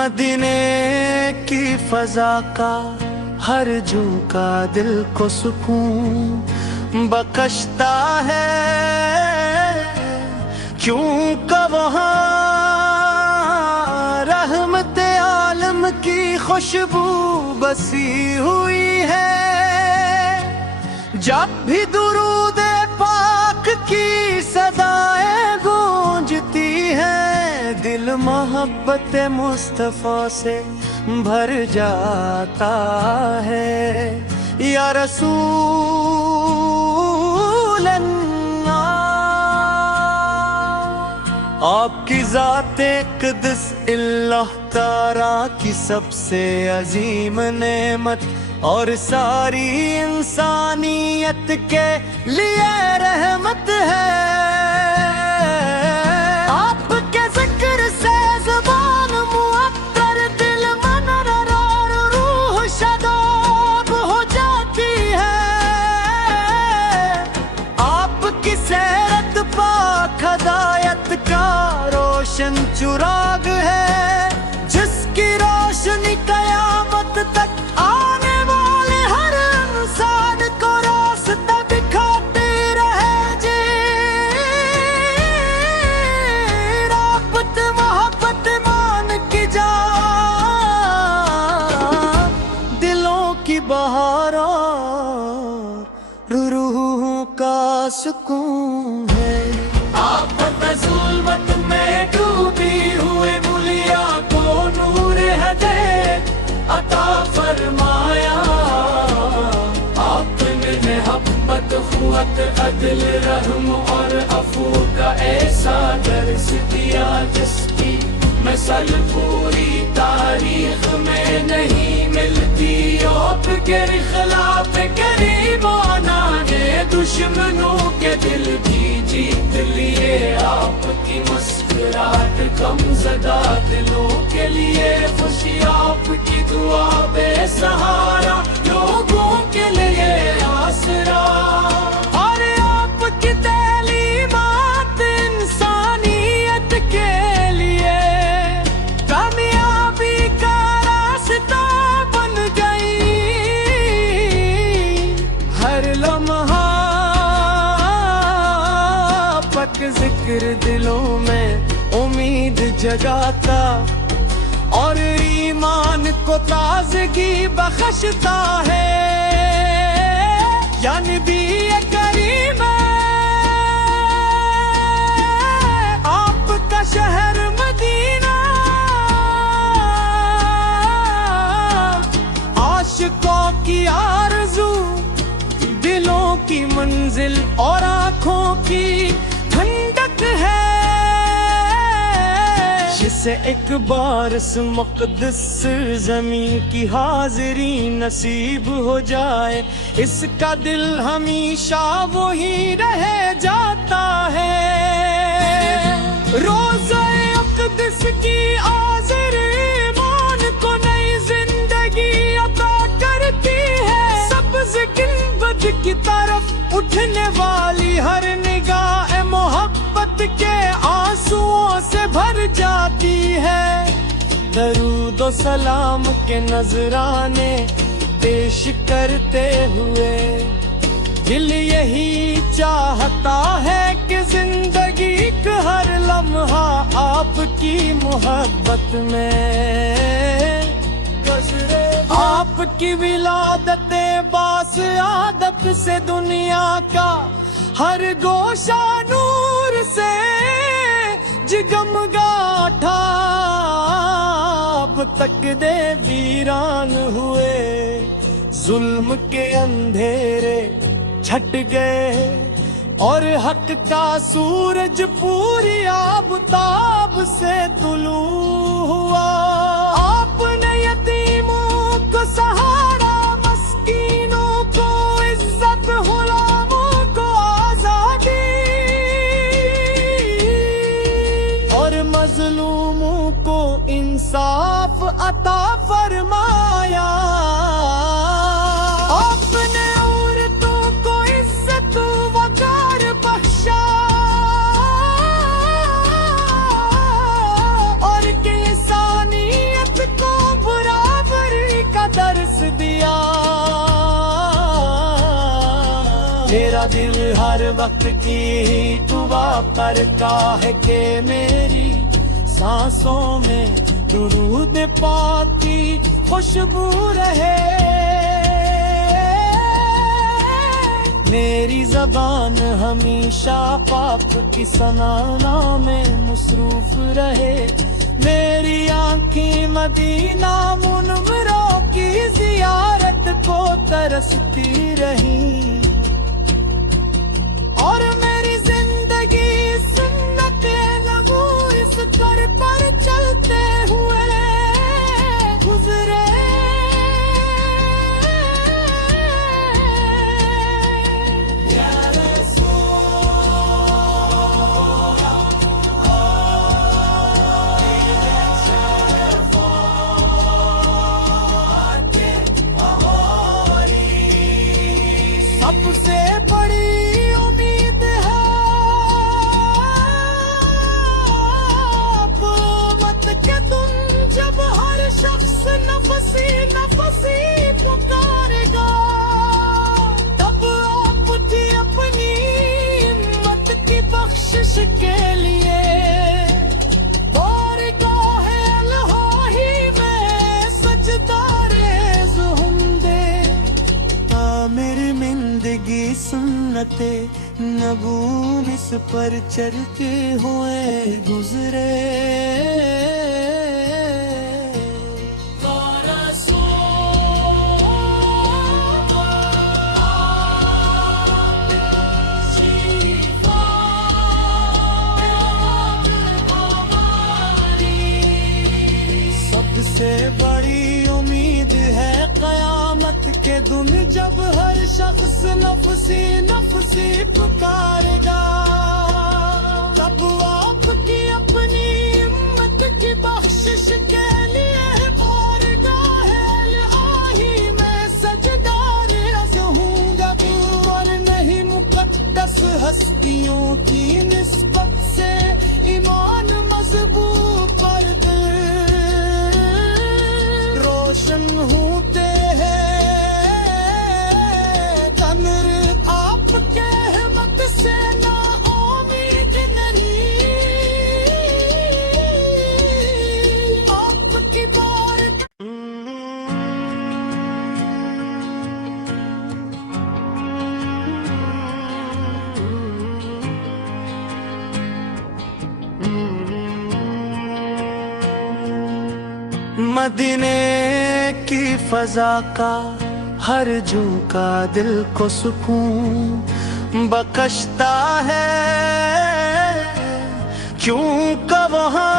مدینے کی فضا کا ہر جھونکا دل کو سکون بخشتا ہے، کیونکہ وہاں رحمت عالم کی خوشبو بسی ہوئی ہے۔ جب بھی درود پاک کی صدائیں گونجتی ہیں، دل محبت مصطفیٰ سے بھر جاتا ہے۔ یا رسول اللہ، آپ کی ذات اقدس اللہ تعالیٰ کی سب سے عظیم نعمت اور ساری انسانیت کے لیے رحمت ہے۔ آپ کے ذکر سے زبان معطر، دل منر اور روح شاداب ہو جاتی ہے۔ آپ کی سیرت پاک ہدایت کا روشن چراغ ہے، جس کی روشنی قیامت تک آنے والے ہر انسان کو راستہ دکھاتی رہے جی۔ رابط محبت مان کی جان، دلوں کی بہار اور روحوں کا سکون ہے۔ آپ نے ظلمت میں ڈوبی ہوئے بلیا کو نور ہدایت عطا فرمایا۔ آپ نے محبت، قوت، عدل، رحم اور عفو کا ایسا درس دیا جس کی مثل پوری تاریخ میں نہیں ملتی۔ آپ کے خلاف غریبانہ نے دشمنوں کے دل بھی جیت لیے۔ آپ کی مسکراہٹ غمزدہ دلوں کے لیے خوشی، آپ کی دعا بے سہارا لوگوں کے لیے آسرا، اور آپ کی تعلیمات انسانیت کے لیے کامیابی کا راستہ بن گئی۔ ہر لمحہ پاک ذکر دلوں میں امید جگاتا اور ایمان کو تازگی بخشتا ہے۔ یا نبی کریم، آپ کا شہر مدینہ عاشقوں کی آرزو، دلوں کی منزل اور آنکھوں کی ٹھنڈک ہے۔ جسے ایک بار اس مقدس زمین کی حاضری نصیب ہو جائے، اس کا دل ہمیشہ وہی رہ جاتا ہے۔ روزہ اقدس کی حاضر ایمان کو نئی زندگی عطا کرتی ہے۔ سبز گنبد کی طرف اٹھنے والی ہر نگاہ محبت کے آنسوؤں سے بھر جاتی ہے۔ درود و سلام کے نذرانے پیش کرتے ہوئے دل یہی چاہتا ہے کہ زندگی کا ہر لمحہ آپ کی محبت میں گزرے۔ آپ کی ولادت باعث عادت سے دنیا کا ہر گوشہ نور سے جگمگاتا۔ اب تک دے ویران ہوئے، ظلم کے اندھیرے چھٹ گئے، اور حق کا سورج پوری آفتاب سے طلوع ہوا۔ آپ نے یتیموں کو سہارا، مسکینوں کو عزت، غلاموں کو آزادی، اور مظلوموں کو انصاف عطا فرمایا۔ آپ نے عورتوں کو عزت وقار بخشا، اور کسانی میرا دل ہر وقت کی ہی دعا کرتا ہے کہ میری سانسوں میں درود پاک کی خوشبو رہے، میری زبان ہمیشہ پاک کی ثنا میں مصروف رہے، میری آنکھیں مدینہ منوروں کی زیارت کو ترستی رہیں، اور میری زندگی سنت نبو اس در پر چلتے ہوئے گزرے۔ سب سے بڑی امید ہے آپ امت کے تم، جب ہر شخص نفسی نفسی پکارے گا، تب آپ بھی اپنی امت کی بخشش کے لیے بارگاہ الہی میں سجدہ ریز ہوں دے۔ میری زندگی سنت نبو اس پر چلتے ہوئے گزرے۔ سب سے بڑی امید ہے قیامت کے دن، جب ہر شخص نفسی نفسی پکارے گا، تب آپ کی اپنی امت کی بخشش کے لیے بارگاہ الہی میں سجدہ ریز ہوں گا، اور نہیں مقدس ہستیوں کی نسبت سے ایمان مضبوط پر دل روشن ہوتے ہیں، تمر آپ کے ہمت سے نا امید نہیں، آپ کی بارگاہ مدینے کی فضا کا ہر جھونکا دل کو سکون بخشتا ہے، کیونکہ وہاں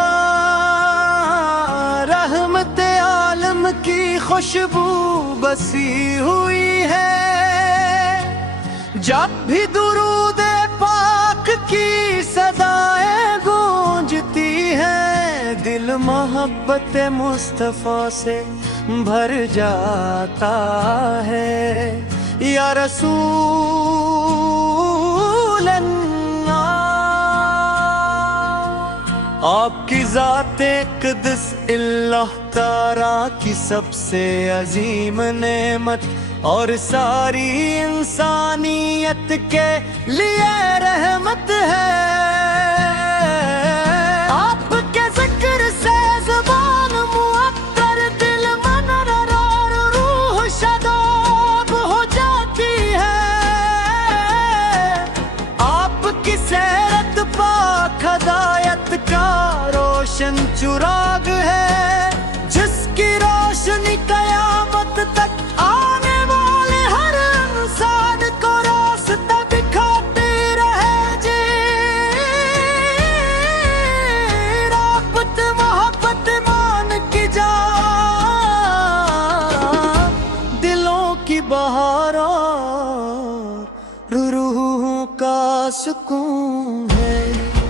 رحمت عالم کی خوشبو بسی ہوئی ہے، جب بھی درود پاک کی صدائیں گونجتی ہیں، دل محبت مصطفیٰ سے بھر جاتا ہے۔ یا رسول اللہ، آپ کی ذات اقدس اللہ تعالیٰ کی سب سے عظیم نعمت اور ساری انسانیت کے لیے رحمت ہے۔ آپ کے ذکر سے زبان معطر، دل منرر اور روح شاداب ہو جاتی ہے۔ آپ کی سیرت پاک ہدایت کا روشن چراغ ہے، جس کی روشنی قیامت تک آنے والے ہر انسان کو راستہ دکھاتی رہے جی۔ رابط محبت مان کی جان، دلوں کی بہار اور روحوں کا سکون ہے۔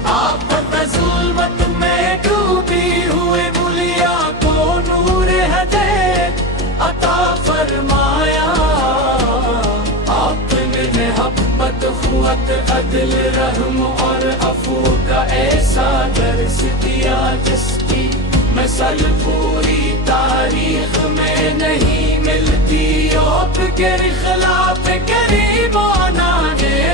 آپ ظلمت میں ڈوبی ہوئے بلیا کو نور ہدایت عطا فرمایا، آپ نے محبت قوت عدل رحم اور عفو کا ایسا درس دیا، جس کی مثل پوری تاریخ میں نہیں ملتی۔ آپ کے خلاف قریب آنا نے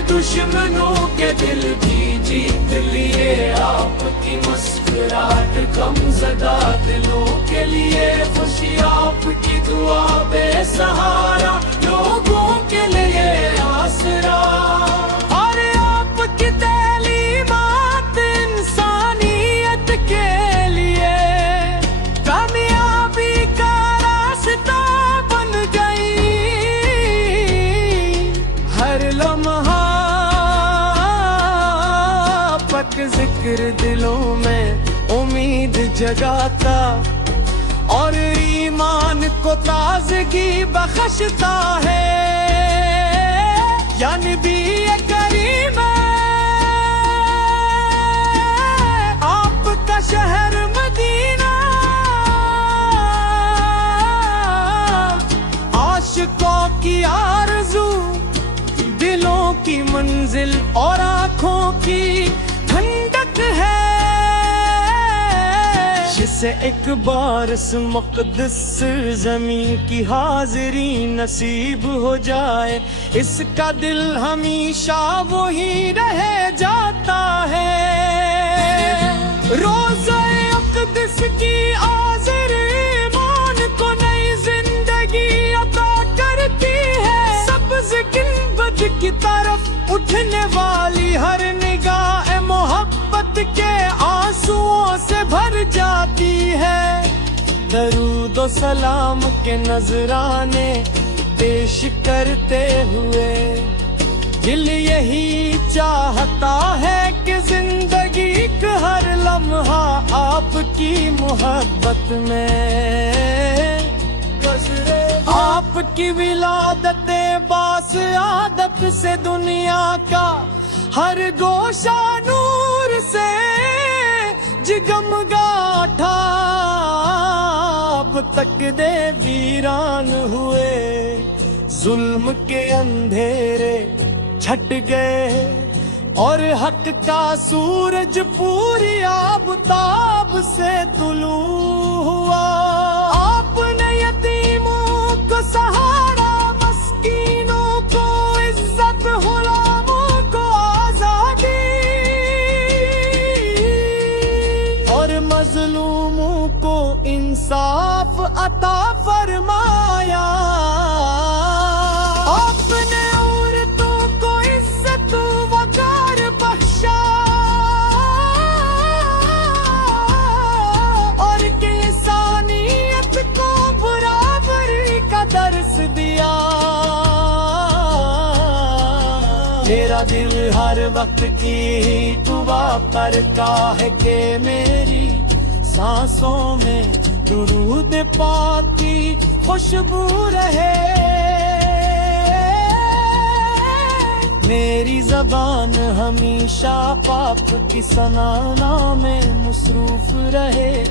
چاٹ غم زدہ دلوں کے لیے خوشی آپ کی دعا بے سہارا لوگوں کے لیے آسرا اور آپ کی تعلیمات انسانیت کے لیے کامیابی کا راستہ بن گئی ہر لمحہ پاک ذکر دلوں میں امید جگاتا اور ایمان کو تازگی بخشتا ہے یا نبی کریم آپ کا شہر مدینہ عاشقوں کی آرزو دلوں کی منزل اور آنکھوں کی ٹھنڈک ہے جسے ایک بار اس مقدس زمین کی حاضری نصیب ہو جائے اس کا دل ہمیشہ وہی رہ جاتا ہے روزہ اقدس کی حاضر ایمان کو نئی زندگی عطا کرتی ہے سبز گنبد کی طرف اٹھنے والی ہر نگاہ محبت کے آنسوؤں سے بھر جاتی ہے درود و سلام کے نذرانے پیش کرتے ہوئے دل یہی چاہتا ہے کہ زندگی کا ہر لمحہ آپ کی محبت میں گزرے آپ کی ولادت باس عادت سے دنیا کا ہر گوشہ نور سے جگمگاٹھا اب تک دے ویران ہوئے ظلم کے اندھیرے چھٹ گئے اور حق کا سورج پوری آفتاب سے طلوع ہوا آپ نے یتیموں کو سہارا مسکینوں کو عزت غلاموں کو آزادی اور مظلوموں کو انصاف عطا فرمایا آپ نے عورتوں کو عزت وقار بخشا اور انسانیت کو برابری کا درس دیا میرا دل ہر وقت کی دعا کرتا ہے کہ میری سانسوں میں درود پاک کی خوشبو رہے میری زبان ہمیشہ پاک کی ثنا میں مصروف رہے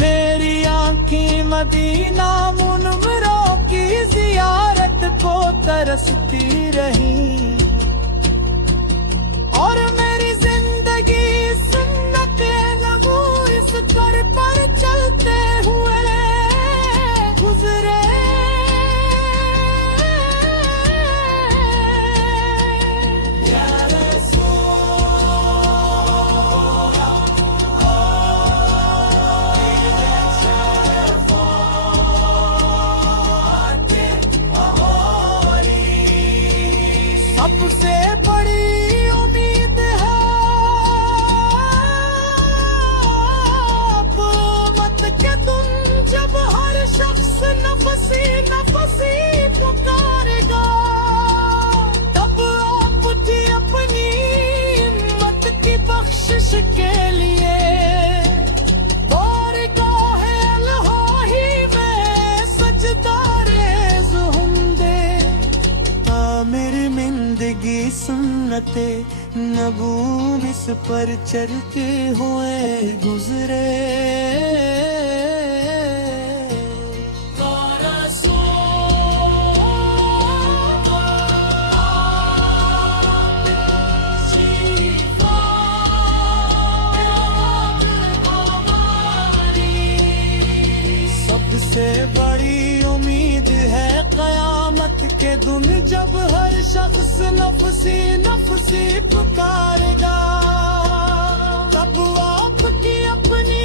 میری آنکھیں مدینہ منوروں کی زیارت کو ترستی رہیں اور میری زندگی سنت لہو اس در پر چلتے ہوئے گزرے سب سے بڑی امید ہے آپ مت کہ تم جب ہر شخص نفسی نفسی پکارے گا تب آپ کی اپنی ہمت کی بخشش کے لیے بارگاہ الہی میں سجدہ ریز ہوں دے میری زندگی سنت نبوت اس پر چلتے ہوئے گزرے سب سے بڑی امید ہے قیامت کے دن جب ہر شخص نفسی نفسی پکارے گا تب آپ کی اپنی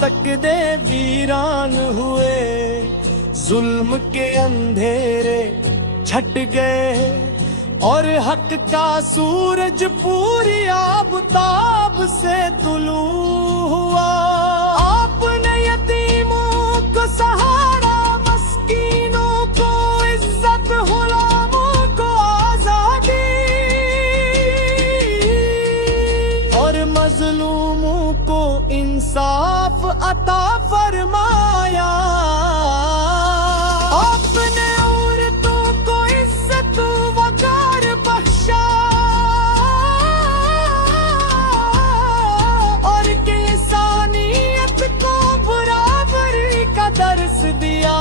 تک دے ویران ہوئے، ظلم کے اندھیرے چھٹ گئے اور حق کا سورج پوری آفتاب سے طلوع ہوا۔ آپ نے یتیموں کو سہارا، مسکینوں کو عزت، غلاموں کو آزادی، اور مظلوموں کو انصاف عطا فرمایا۔ آپ نے عورتوں کو عزت وقار بخشا، اور انسانیت کو برابری کا درس دیا۔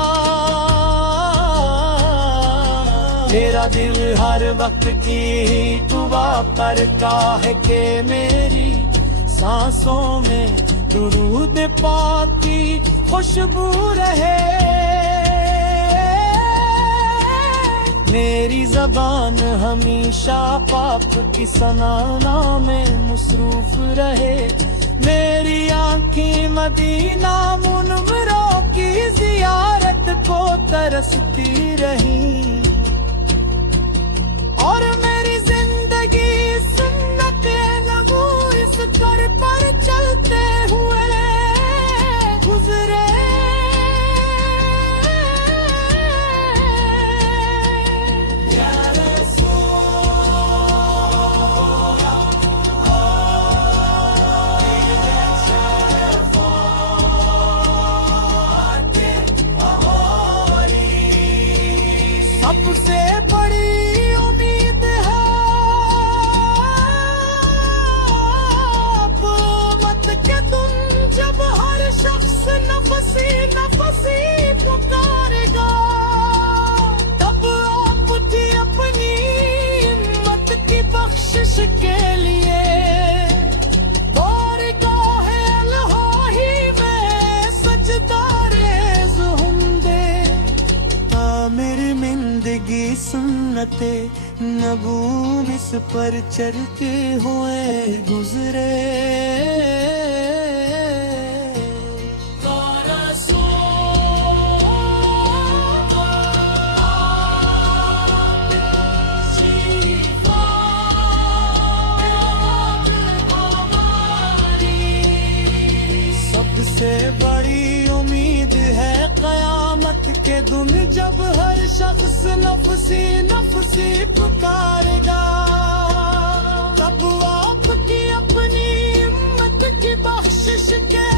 میرا دل ہر وقت کی دعا کرتا ہے کہ میری سانسوں میں درود پاک کی خوشبو رہے، میری زبان ہمیشہ پاک کی ثنا میں مصروف رہے، میری آنکھیں مدینہ منوروں کی زیارت کو ترستی رہیں، اور میری زندگی سنت نبو اس در پر چلتے ہوئے گزرے۔ سب سے بڑی امید ہے آپ امت کے، تم جب ہر شخص نفسی نفسی پکارے گا، تب آپ بھی اپنی امت کی بخشش کے لیے بارگاہ الہی میں سجدہ ریز ہوں گے۔ میری زندگی سنت نبو اس پر چلتے ہوئے گزرے۔ سب سے بڑی امید ہے قیامت کے دن، جب ہر شخص نفسی نفسی پکارے گا، تب آپ کی اپنی امت کی بخشش کے